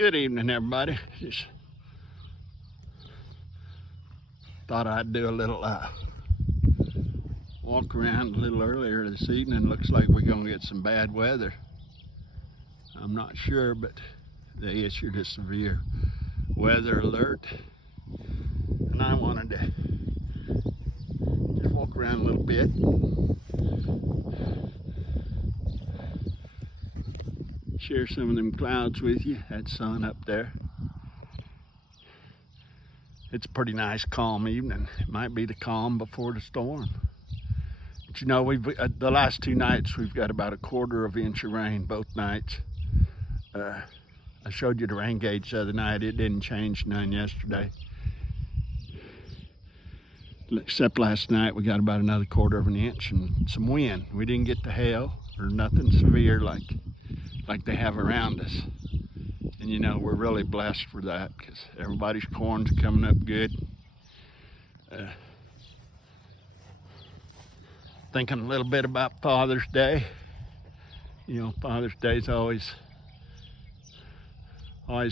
Good evening, everybody. Just thought I'd do a little walk around a little earlier this evening. Looks like we're gonna get some bad weather. I'm not sure, but they issued a severe weather alert, and I wanted to just walk around a little bit. Share some of them clouds with you. That sun up there. It's a pretty nice calm evening. It might be the calm before the storm. But you know, the last 2 nights we've got about 1/4 inch of rain both nights. I showed you the rain gauge the other night. It didn't change none yesterday. Except last night we got about another 1/4 inch and some wind. We didn't get the hail or nothing severe like they have around us. And you know, we're really blessed for that because everybody's corn's coming up good. Thinking a little bit about Father's Day. You know, Father's Day is always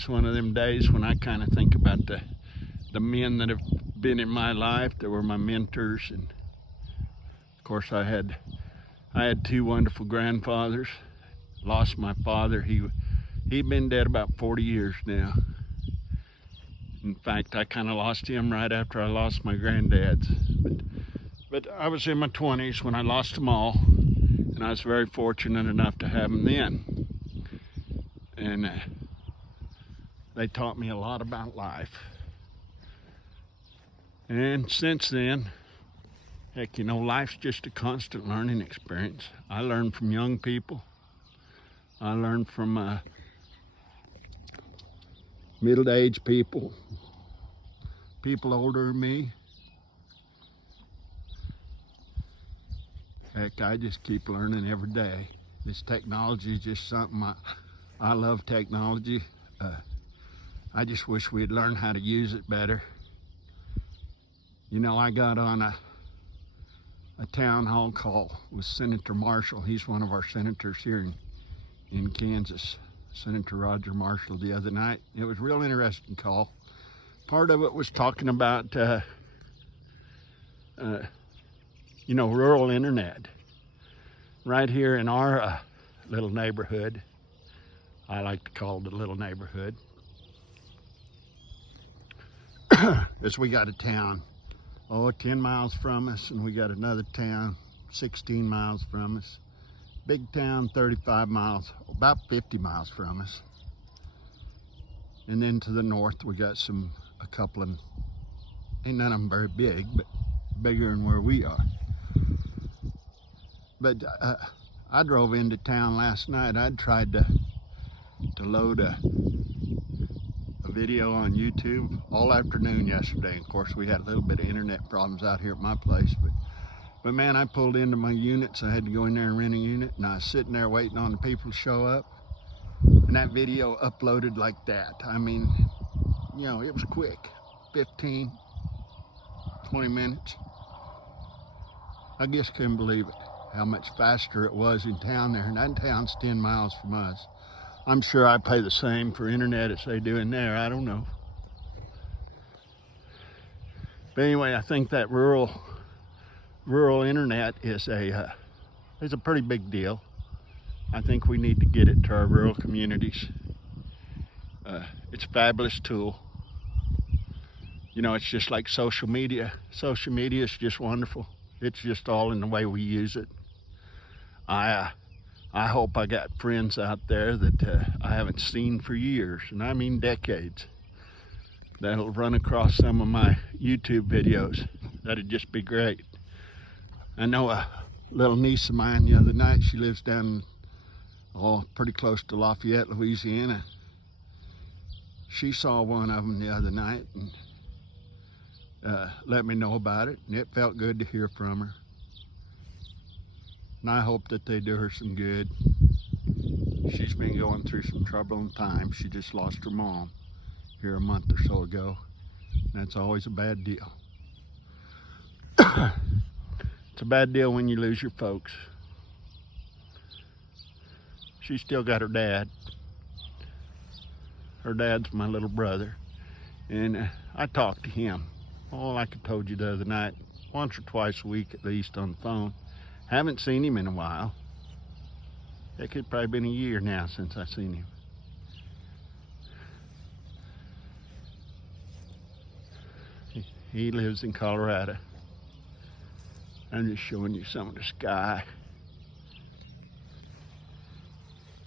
one of them days when I kind of think about the men that have been in my life. They were my mentors, and of course I had 2 wonderful grandfathers. Lost my father. He'd been dead about 40 years now. In fact, I kind of lost him right after I lost my granddads. But I was in my 20s when I lost them all, and I was very fortunate enough to have them then. And they taught me a lot about life. And since then, heck, you know, life's just a constant learning experience. I learn from young people. I learned from middle-aged people, people older than me. Heck, I just keep learning every day. This technology is just something I love technology. I just wish we'd learn how to use it better. You know, I got on a town hall call with Senator Marshall. He's one of our senators here in Kansas, Senator Roger Marshall, the other night. It was a real interesting call. Part of it was talking about, you know, rural internet. Right here in our little neighborhood, I like to call it a little neighborhood, is we got a town, 10 miles from us, and we got another town 16 miles from us. Big town 35 miles, about 50 miles from us. And then to the north we got a couple of, ain't none of them very big, but bigger than where we are. But I drove into town last night. I'd tried to load a video on YouTube all afternoon yesterday. Of course, we had a little bit of internet problems out here at my place, but man, I pulled into my unit, so I had to go in there and rent a unit, and I was sitting there waiting on the people to show up, and that video uploaded like that. I mean, you know, it was quick, 15, 20 minutes. I just couldn't believe it, how much faster it was in town there, and that town's 10 miles from us. I'm sure I pay the same for internet as they do in there, I don't know. But anyway, I think that rural internet is a pretty big deal. I think we need to get it to our rural communities. It's a fabulous tool. You know, it's just like social media. Social media is just wonderful. It's just all in the way we use it. I hope I got friends out there that I haven't seen for years, and I mean decades, that'll run across some of my YouTube videos. That'd just be great. I know a little niece of mine the other night. She lives down pretty close to Lafayette, Louisiana. She saw one of them the other night and let me know about it, and it felt good to hear from her. And I hope that they do her some good. She's been going through some troubling times. She just lost her mom here a month or so ago. That's always a bad deal. It's a bad deal when you lose your folks. She still got her dad. Her dad's my little brother. And I talked to him, like I told you the other night, once or twice a week at least on the phone. Haven't seen him in a while. It could probably been a year now since I seen him. He lives in Colorado. I'm just showing you some of the sky.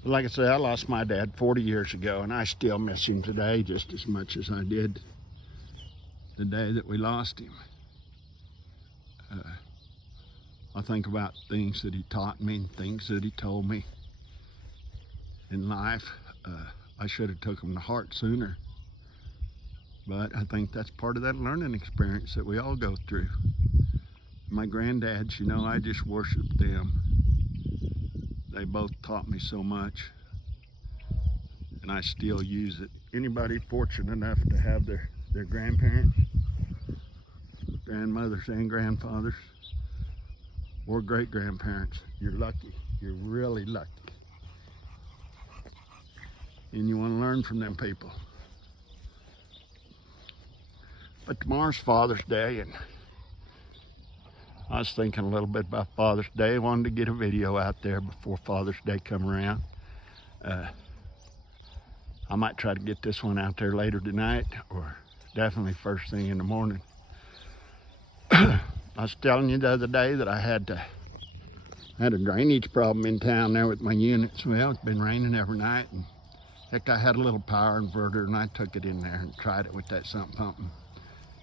Like I said, I lost my dad 40 years ago, and I still miss him today just as much as I did the day that we lost him. I think about things that he taught me and things that he told me in life. I should have took them to heart sooner, but I think that's part of that learning experience that we all go through. My granddads, you know, I just worship them. They both taught me so much, and I still use it. Anybody fortunate enough to have their grandparents, grandmothers and grandfathers, or great-grandparents, you're lucky. You're really lucky. And you want to learn from them people. But tomorrow's Father's Day, and I was thinking a little bit about Father's Day. I wanted to get a video out there before Father's Day come around. I might try to get this one out there later tonight, or definitely first thing in the morning. I was telling you the other day that I had a drainage problem in town there with my units. Well, it's been raining every night, and heck, I had a little power inverter, and I took it in there and tried it with that sump pump. And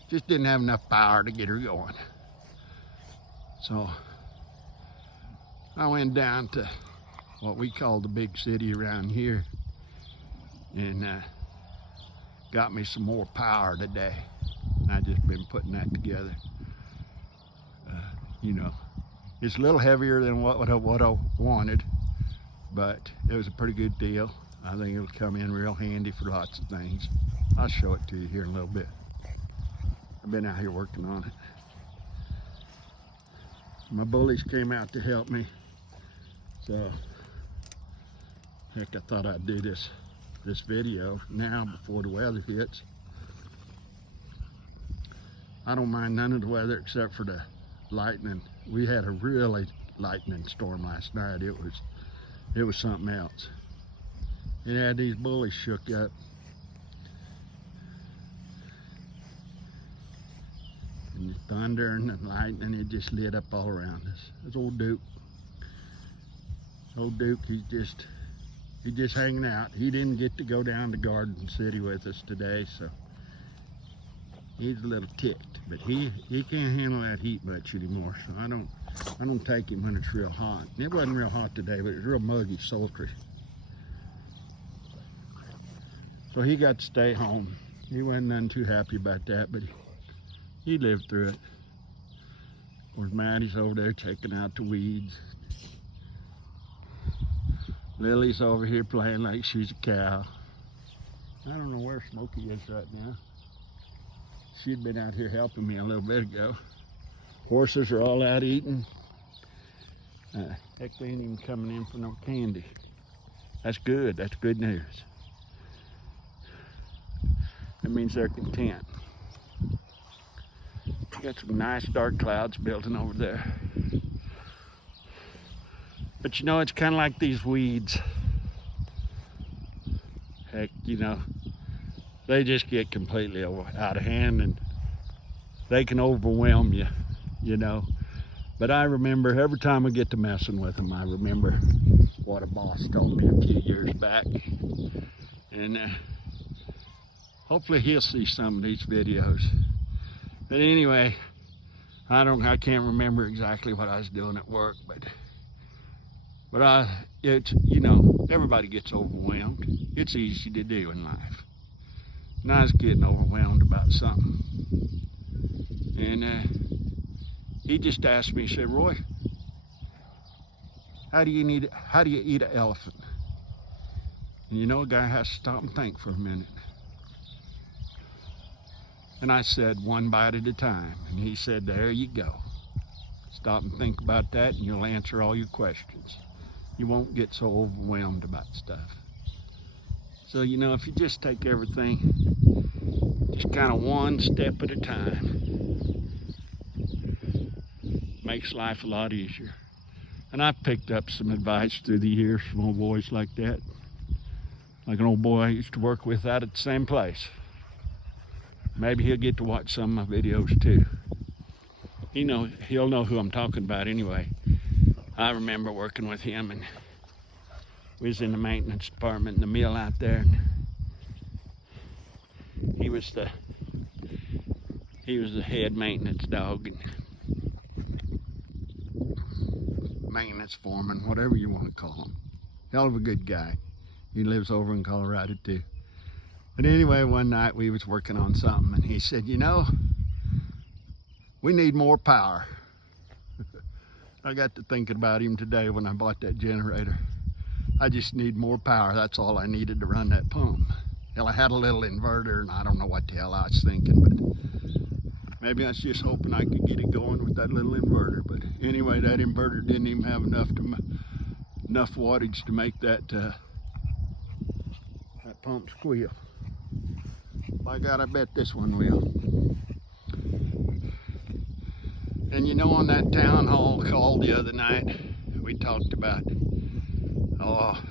just didn't have enough power to get her going. So I went down to what we call the big city around here and got me some more power today. And I just been putting that together. You know, it's a little heavier than what I wanted, but it was a pretty good deal. I think it'll come in real handy for lots of things. I'll show it to you here in a little bit. I've been out here working on it. My bullies came out to help me, so heck, I thought I'd do this video now before the weather hits. I don't mind none of the weather except for the lightning. We had a really lightning storm last night. It was something else. It had these bullies shook up. And the thunder and the lightning, it just lit up all around us. It's old Duke. Old Duke, he's just hanging out. He didn't get to go down to Garden City with us today, so he's a little ticked. But he can't handle that heat much anymore, so I don't take him when it's real hot. And it wasn't real hot today, but it was real muggy, sultry. So he got to stay home. He wasn't none too happy about that, but he lived through it. Of course, Maddie's over there checking out the weeds. Lily's over here playing like she's a cow. I don't know where Smokey is right now. She'd been out here helping me a little bit ago. Horses are all out eating. Heck, they ain't even coming in for no candy. That's good. That's good news. That means they're content. Got some nice dark clouds building over there. But you know, it's kind of like these weeds. Heck, you know, they just get completely out of hand and they can overwhelm you, you know. But I remember every time I get to messing with them, I remember what a boss told me a few years back. And hopefully he'll see some of these videos. But anyway, I can't remember exactly what I was doing at work, but it's, you know, everybody gets overwhelmed. It's easy to do in life. And I was getting overwhelmed about something. And he just asked me, he said, "Roy, how do you eat an elephant?" And you know, a guy has to stop and think for a minute. And I said, "One bite at a time." And he said, "There you go. Stop and think about that and you'll answer all your questions. You won't get so overwhelmed about stuff." So, you know, if you just take everything, just kind of one step at a time, makes life a lot easier. And I've picked up some advice through the years from old boys like that. Like an old boy I used to work with out at the same place. Maybe he'll get to watch some of my videos too. He'll know who I'm talking about anyway. I remember working with him, and we was in the maintenance department in the mill out there, and he was the head maintenance dog and maintenance foreman, whatever you want to call him. Hell of a good guy. He lives over in Colorado too. But anyway, one night we was working on something, and he said, you know, we need more power. I got to thinking about him today when I bought that generator. I just need more power. That's all I needed to run that pump. Hell, I had a little inverter, and I don't know what the hell I was thinking, but maybe I was just hoping I could get it going with that little inverter. But anyway, that inverter didn't even have enough wattage to make that pump squeal. By God, I bet this one will. And you know, on that town hall call the other night, we talked about,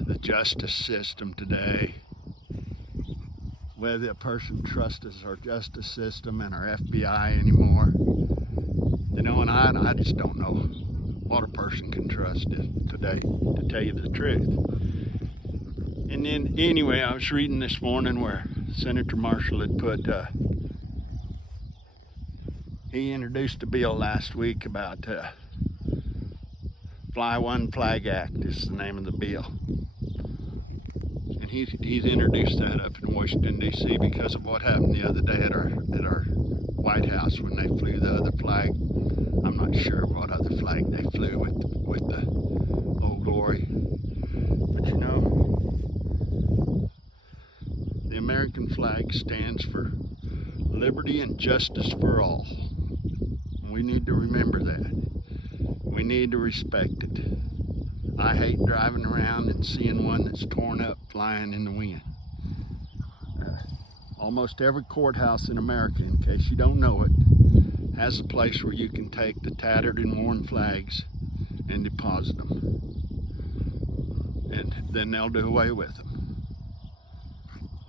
the justice system today. Whether a person trusts our justice system and our FBI anymore. You know, and I just don't know what a person can trust today, to tell you the truth. And then, anyway, I was reading this morning where Senator Marshall had put, he introduced a bill last week about Fly One Flag Act is the name of the bill. And he's introduced that up in Washington, D.C. because of what happened the other day at our White House when they flew the other flag. I'm not sure what other flag they flew with the Old Glory. But you know, the American flag stands for liberty and justice for all. We need to remember that. We need to respect it. I hate driving around and seeing one that's torn up flying in the wind. Almost every courthouse in America, in case you don't know it, has a place where you can take the tattered and worn flags and deposit them. And then they'll do away with them,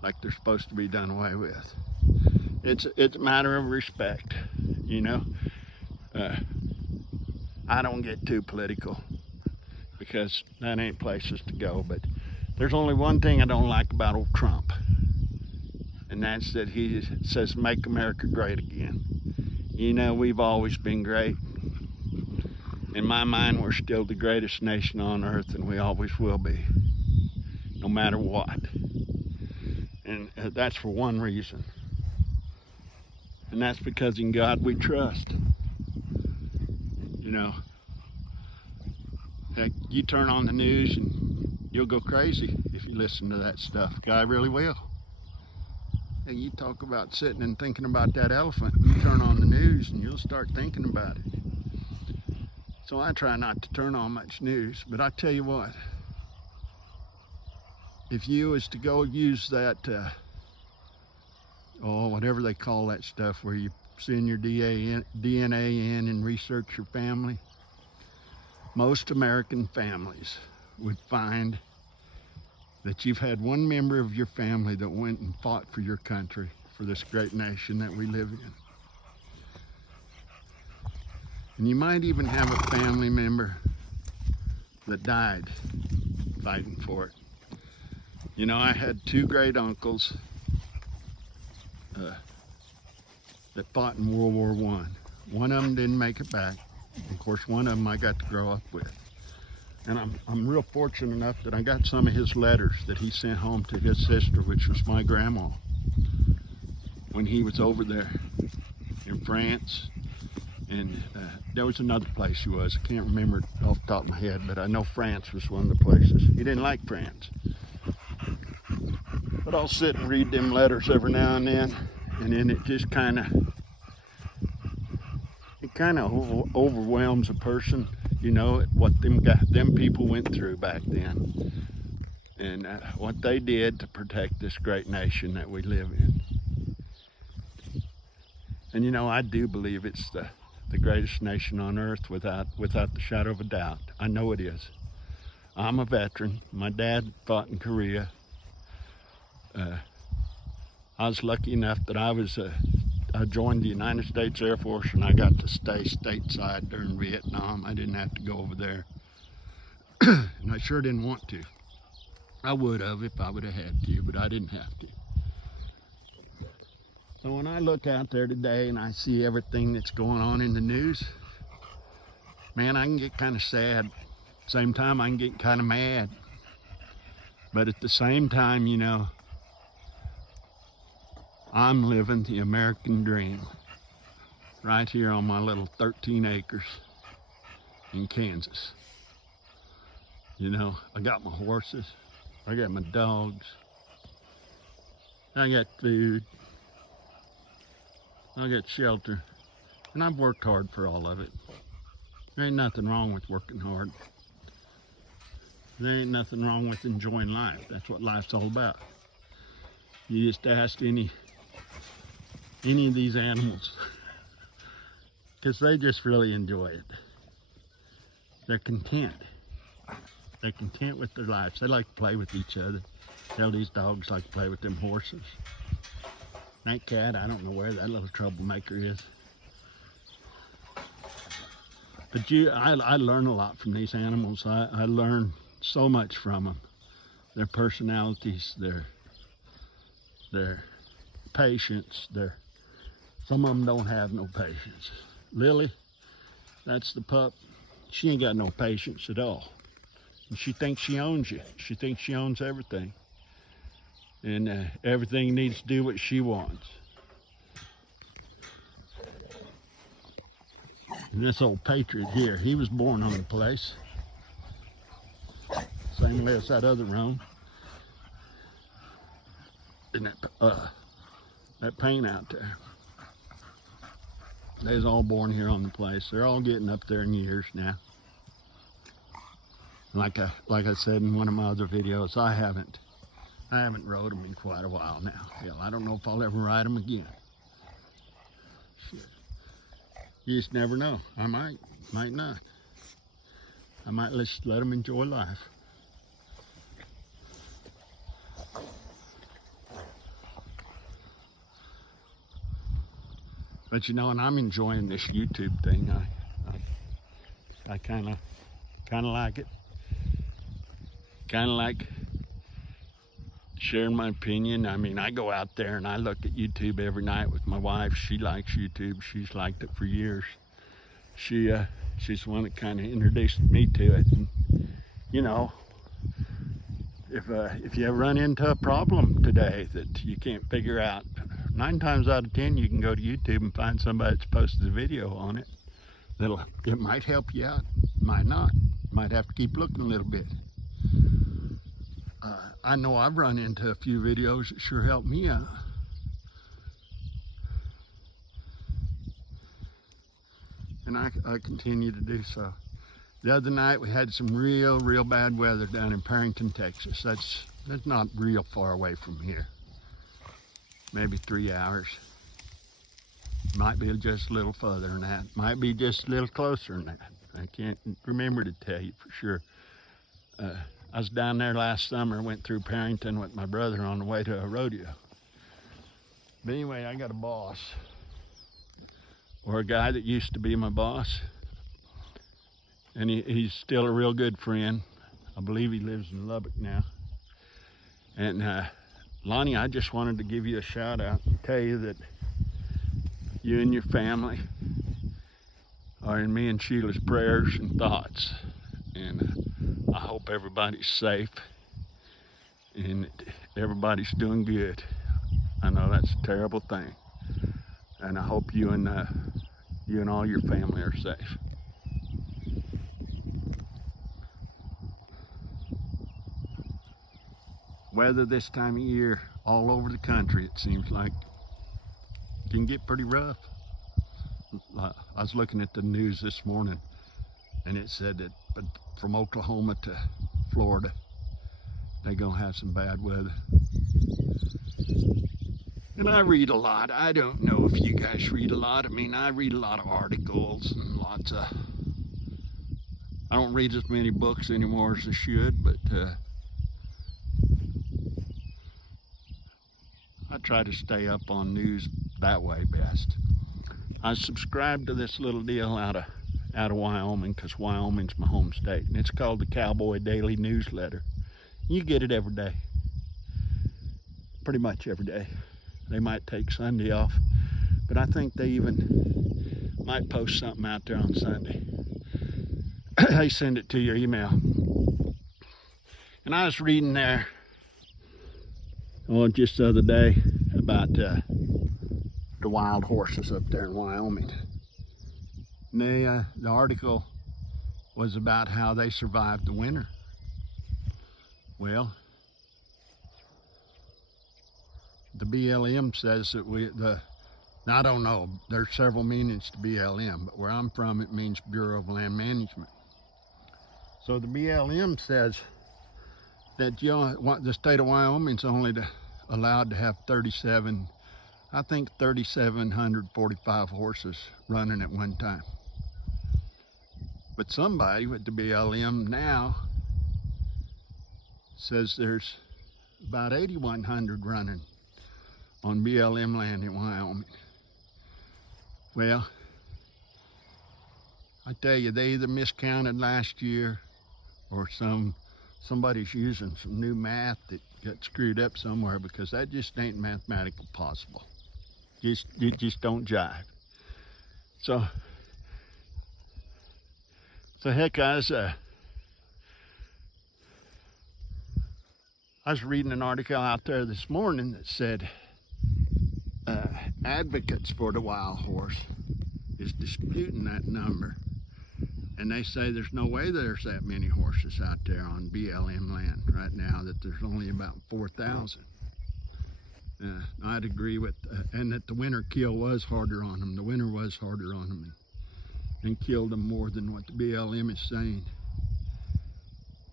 like they're supposed to be done away with. It's a matter of respect, you know. I don't get too political because that ain't places to go, but there's only one thing I don't like about old Trump, and that's that he says make America great again. You know, we've always been great. In my mind, we're still the greatest nation on earth, and we always will be, no matter what. And that's for one reason, and that's because in God we trust. You know, heck, you turn on the news and you'll go crazy if you listen to that stuff. God really will. And you talk about sitting and thinking about that elephant. You turn on the news and you'll start thinking about it. So I try not to turn on much news, but I tell you what, if you was to go use that, whatever they call that stuff where you send your DNA in and research your family, most American families would find that you've had one member of your family that went and fought for your country, for this great nation that we live in. And you might even have a family member that died fighting for it. You know, I had two great uncles that fought in World War I. One of them didn't make it back. Of course, one of them I got to grow up with. And I'm real fortunate enough that I got some of his letters that he sent home to his sister, which was my grandma, when he was over there in France. And there was another place he was. I can't remember it off the top of my head, but I know France was one of the places. He didn't like France. But I'll sit and read them letters every now and then it just kind of overwhelms a person, you know, what them people went through back then. and what they did to protect this great nation that we live in. And you know, I do believe it's the greatest nation on earth without the shadow of a doubt. I know it is. I'm a veteran. My dad fought in Korea. I was lucky enough that I joined the United States Air Force, and I got to stay stateside during Vietnam. I didn't have to go over there. And I sure didn't want to. I would have if I would have had to, but I didn't have to. So when I look out there today and I see everything that's going on in the news, man, I can get kind of sad. Same time, I can get kind of mad. But at the same time, you know, I'm living the American dream right here on my little 13 acres in Kansas. You know, I got my horses, I got my dogs, I got food, I got shelter, and I've worked hard for all of it. There ain't nothing wrong with working hard. There ain't nothing wrong with enjoying life. That's what life's all about. You just ask any of these animals, because they just really enjoy it. They're content. They're content with their lives. They like to play with each other. Tell these dogs like to play with them horses. That cat, I don't know where that little troublemaker is. But I learn a lot from these animals. I learn so much from them. Their personalities, their patience. Some of them don't have no patience. Lily, that's the pup. She ain't got no patience at all. And she thinks she owns you. She thinks she owns everything. And everything needs to do what she wants. And this old patriot here, he was born on the place. Same way as that other roan. And that paint out there. They was all born here on the place. They're all getting up there in years now. Like I said in one of my other videos, I haven't rode them in quite a while now. Hell, I don't know if I'll ever ride them again. Shit. You just never know. I might not. I might just let them enjoy life. But you know, and I'm enjoying this YouTube thing. I kind of like it. Kind of like sharing my opinion. I mean, I go out there and I look at YouTube every night with my wife. She likes YouTube. She's liked it for years. She's the one that kind of introduced me to it. And, you know, if you ever run into a problem today that you can't figure out, 9 times out of 10 you can go to YouTube and find somebody that's posted a video on it. It might help you out, might not. Might have to keep looking a little bit. I know I've run into a few videos that sure helped me out. And I continue to do so. The other night we had some real bad weather down in Perrington, Texas. That's not real far away from here. Maybe 3 hours. Might be just a little further than that. Might be just a little closer than that. I can't remember to tell you for sure. I was down there last summer, went through Perrington with my brother on the way to a rodeo. But anyway, I got a boss, or a guy that used to be my boss, and he's still a real good friend. I believe he lives in Lubbock now. And Lonnie, I just wanted to give you a shout out and tell you that you and your family are in me and Sheila's prayers and thoughts. And I hope everybody's safe and everybody's doing good. I know that's a terrible thing. And I hope you and all your family are safe. Weather this time of year all over the country, it seems like, can get pretty rough. I was looking at the news this morning, and it said that from Oklahoma to Florida, they're gonna have some bad weather. And I read a lot. I don't know if you guys read a lot. I mean, I read a lot of articles and lots of, I don't read as many books anymore as I should, but I try to stay up on news that way best. I subscribe to this little deal out of Wyoming, because Wyoming's my home state, and it's called the Cowboy Daily Newsletter. You get it every day, pretty much every day. They might take Sunday off, but I think they even might post something out there on Sunday. They send it to your email. And I was reading there, well, just the other day, about the wild horses up there in Wyoming. And the article was about how they survived the winter. Well, the BLM says that I don't know, there's several meanings to BLM, but where I'm from it means Bureau of Land Management. So the BLM says that the state of Wyoming's only allowed to have 3,745 horses running at one time. But somebody with the BLM now says there's about 8,100 running on BLM land in Wyoming. Well, I tell you, they either miscounted last year, or somebody's using some new math that got screwed up somewhere, because that just ain't mathematically possible. It just don't jive. So heck, guys, I was reading an article out there this morning that said advocates for the wild horse is disputing that number, and they say there's no way there's that many horses out there on BLM land right now, that there's only about 4,000. I'd agree with, and that the winter kill was harder on them. The winter was harder on them and killed them more than what the BLM is saying.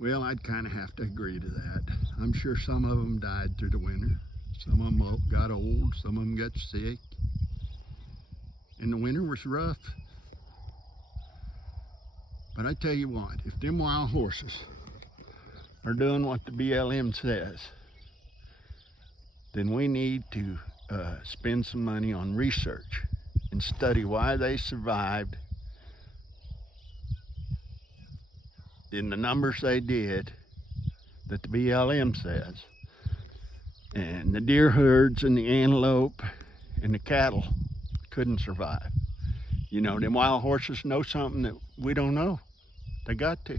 Well, I'd kind of have to agree to that. I'm sure some of them died through the winter. Some of them got old, some of them got sick. And the winter was rough. But I tell you what, if them wild horses are doing what the BLM says, then we need to spend some money on research and study why they survived in the numbers they did that the BLM says. And the deer herds and the antelope and the cattle couldn't survive. You know, them wild horses know something that we don't know. They got to.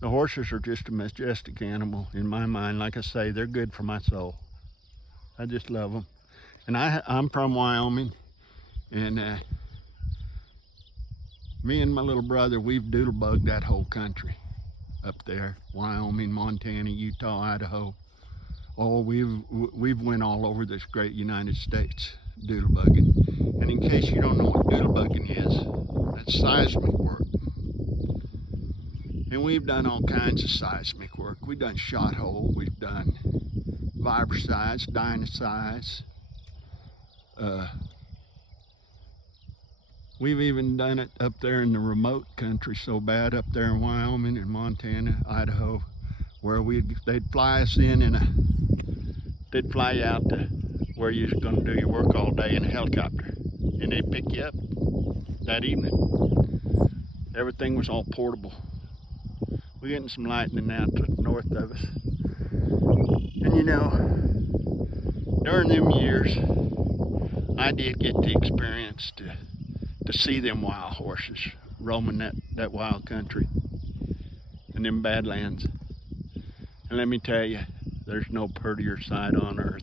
The horses are just a majestic animal in my mind. Like I say, they're good for my soul. I just love them. And I'm from Wyoming, and me and my little brother, we've doodlebugged that whole country up there. Wyoming, Montana, Utah, Idaho. Oh, we've went all over this great United States doodlebugging. And in case you don't know what doodlebugging is, that's seismic work. And we've done all kinds of seismic work. We've done shot hole, we've done vibricides, dynocides. We've even done it up there in the remote country so bad, up there in Wyoming and Montana, Idaho, where they'd fly us they'd fly you out to where you're going to do your work all day in a helicopter, and they'd pick you up that evening. Everything was all portable. We're getting some lightning now to the north of us. And you know, during them years, I did get the experience to see them wild horses roaming that wild country and them badlands. And let me tell you, there's no prettier sight on earth.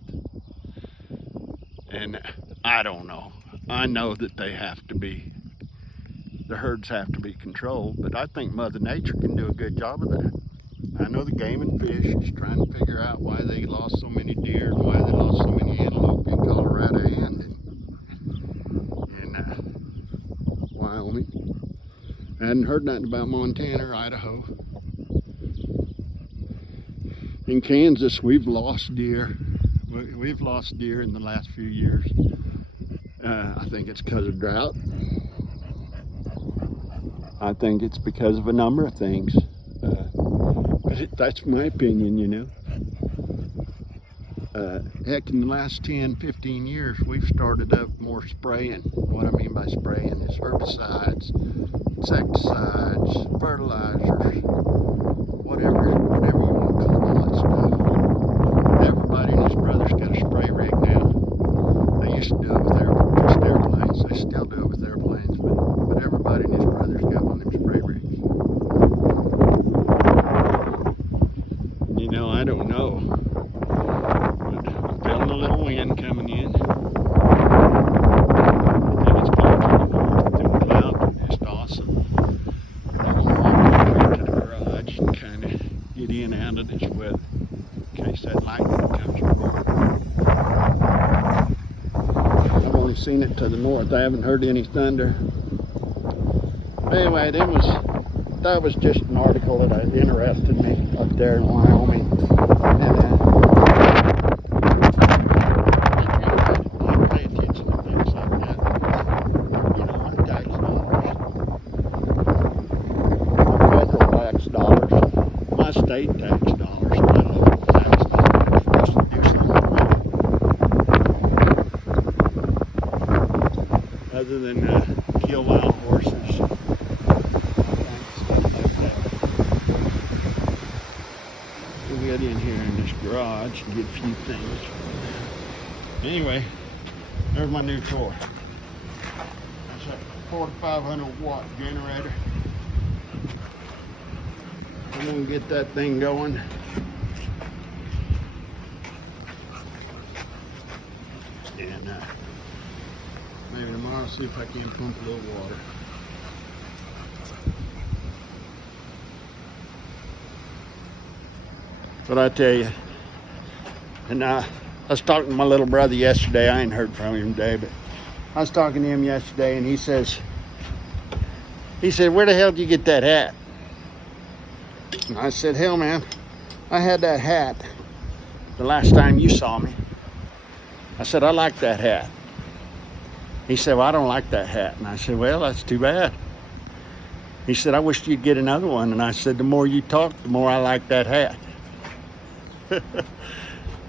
And I don't know. I know that the herds have to be controlled, but I think Mother Nature can do a good job of that. I know the Game and Fish is trying to figure out why they lost so many deer and why they lost so many antelope in Colorado and in Wyoming. I hadn't heard nothing about Montana or Idaho. In Kansas, we've lost deer. We've lost deer in the last few years. I think it's because of drought. I think it's because of a number of things. That's my opinion, you know. Heck, in the last 10, 15 years, we've started up more spraying. What I mean by spraying is herbicides, insecticides, fertilizers, whatever you want to call all that stuff. Everybody and his brother's got a spray rig now. They used to do it with just airplanes. They still do it with airplanes, but everybody and his brother's got one of them spray rigs. You know, I don't know. Feeling a little wind coming in. I think it's coming from the north. Them clouds are just awesome. I'm going to walk over to the garage and kind of get in and out of this weather in case that lightning comes through. I've only seen it to the north. I haven't heard any thunder. Anyway, that was just an article that interested me up there in Wyoming. And state tax dollars, not local tax dollars, for us to do something with it. Other than kill wild horses, stuff like that. We'll get in here in this garage and get a few things. Anyway, there's my new toy. That's a 4,500 watt generator. I'm gonna get that thing going. And maybe tomorrow see if I can pump a little water. But I tell you, and I was talking to my little brother yesterday. I ain't heard from him today, but I was talking to him yesterday, and he said, where the hell did you get that hat? And I said, hell, man, I had that hat the last time you saw me. I said, I like that hat. He said, well, I don't like that hat. And I said, well, that's too bad. He said, I wish you'd get another one. And I said, the more you talk, the more I like that hat.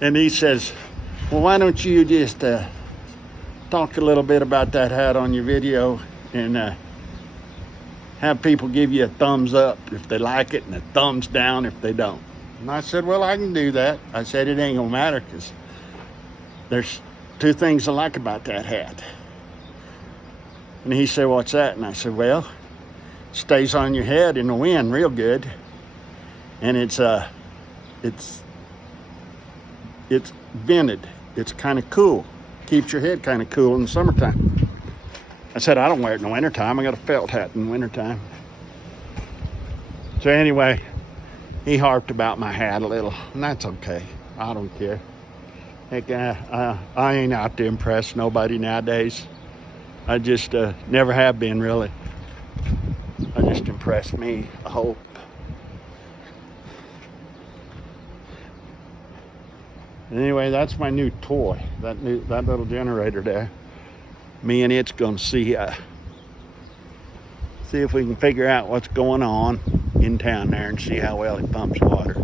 And he says, well, why don't you just talk a little bit about that hat on your video and have people give you a thumbs up if they like it and a thumbs down if they don't. And I said, well, I can do that. I said, it ain't gonna matter because there's two things I like about that hat. And he said, what's that? And I said, well, it stays on your head in the wind real good. And it's vented. It's kind of cool. Keeps your head kind of cool in the summertime. I said, I don't wear it in the wintertime. I got a felt hat in the wintertime. So anyway, he harped about my hat a little, and that's okay. I don't care. Heck, I ain't out to impress nobody nowadays. I just never have been, really. I just impress me, I hope. Anyway, that's my new toy, that little generator there. Me and it's gonna see if we can figure out what's going on in town there and see how well it pumps water.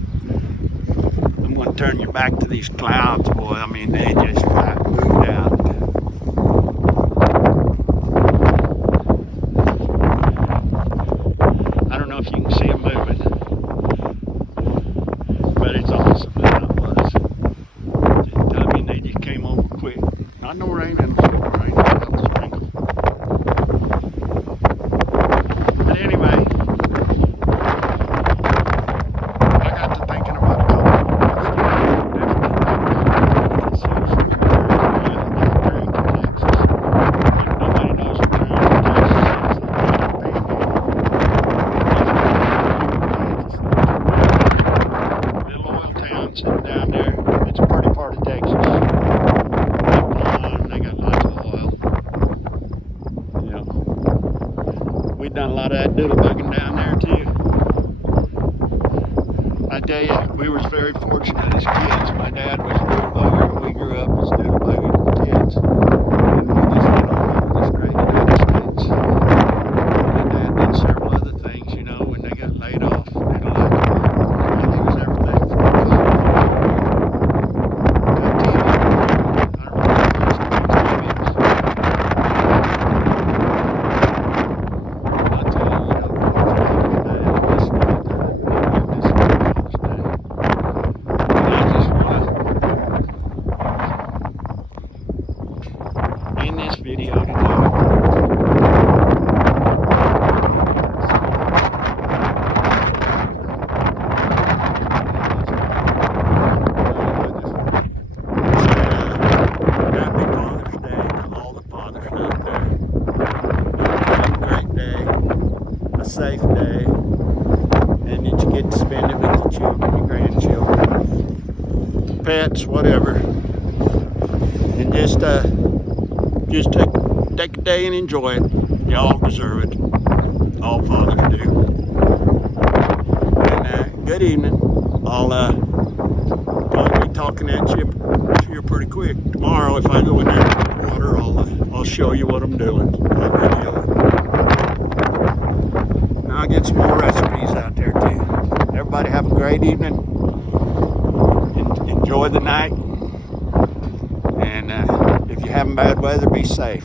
I'm gonna turn you back to these clouds, boy. I mean, they just flat moved out. I don't know if you can see them moving, but it's awesome. That was. I mean, they just came over quick. Not no rain in the storm, rain. But anyway, I got to thinking about a couple of things. Nobody knows what Texas is. Little oil town sitting down there. It's a pretty part of Texas. They got lots of oil. You know, we done a lot of that doodle bugging down there too. I tell you, we was very fortunate as kids. My dad was a doodle and we grew up as doodle kids. And we just went all over this great United States. My dad did several other things, you know, when they got laid off. Did a lot of work. He was everything from got TV. I remember those TVs. I tell you, you know, today, I miss it. I miss it Father's Day. And I just want to end this video tonight. Happy Father's Day to all the fathers out there. Have a great day, a safe day, and that you get to spend it with your children, your grandchildren, pets, whatever. And just take a day and enjoy it. Y'all deserve it. All fathers do. And good evening. I'll be talking at you here pretty quick. Tomorrow, if I go in there with water, I'll show you what I'm doing. I'll video it. And I'll get some more recipes out there too. Everybody have a great evening. Enjoy the night. And if you're having bad weather, be safe.